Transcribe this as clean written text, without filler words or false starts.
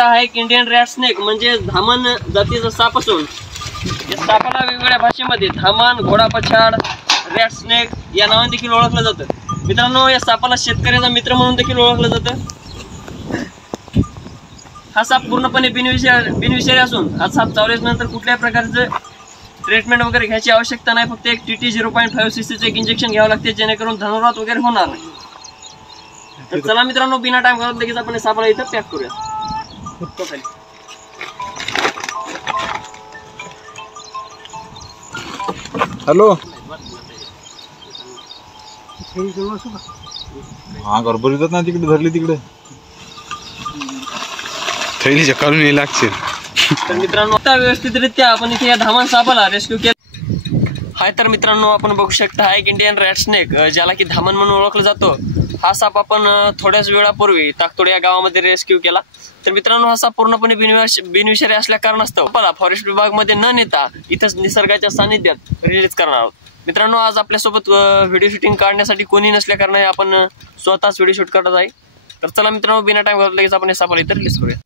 हा एक Indian rat snake म्हणजे धामण जातीचा साप असून या सापाला वेगवेगळ्या भाषेमध्ये धामण, घोडापछाड, रॅट स्नेक या नावाने देखील ओळखलं जातं। मित्रांनो, या सापाला शेतकऱ्याचा मित्र म्हणून देखील ओळखलं जातं। हा साप पूर्णपणे बिनविषारी असून हा साप चावल्यानंतर कुठल्याही प्रकारचं ट्रीटमेंट वगैरे घ्यायची आवश्यकता नाही। फक्त एक TT 0.5 cc एक इंजेक्शन घ्यावं लागते जेणेकरून धनुर्वात वगैरे होणार नाही। तर चला मित्रांनो, बिना टाइम घालवता लगेच आपण सापाला इथं पॅक करूया। हॅलो, हा गडबड येतात ना तिकडे धरली तिकडे थैलीच्या काढून ये लागतील। तर मित्रांनो, आता व्यवस्थितरित्या आपण इथे या धामण सापाला रेस्क्यू केला हाय। तर मित्रांनो, आपण बघू शकता हा एक इंडियन रॅट स्नेक ज्याला की धामण म्हणून ओळखलं जातो। हा साप आपण थोड्याच वेळापूर्वी ताकतोड या गावामध्ये रेस्क्यू केला। तर मित्रांनो, हा साप पूर्णपणे बिनविषारी असल्या कारणास्तव आपल्याला फॉरेस्ट विभागमध्ये न नेता इथंच निसर्गाच्या सानिध्यात रिलीज करणार आहोत। मित्रांनो, आज आपल्यासोबत व्हिडिओ शूटिंग काढण्यासाठी कोणी नसल्या कारणाने आपण स्वतःच व्हिडिओ शूट करत आहे। तर चला मित्रांनो, बिना टाइम घालवता लगेच आपण या सापाला इथं रिलीज करूया।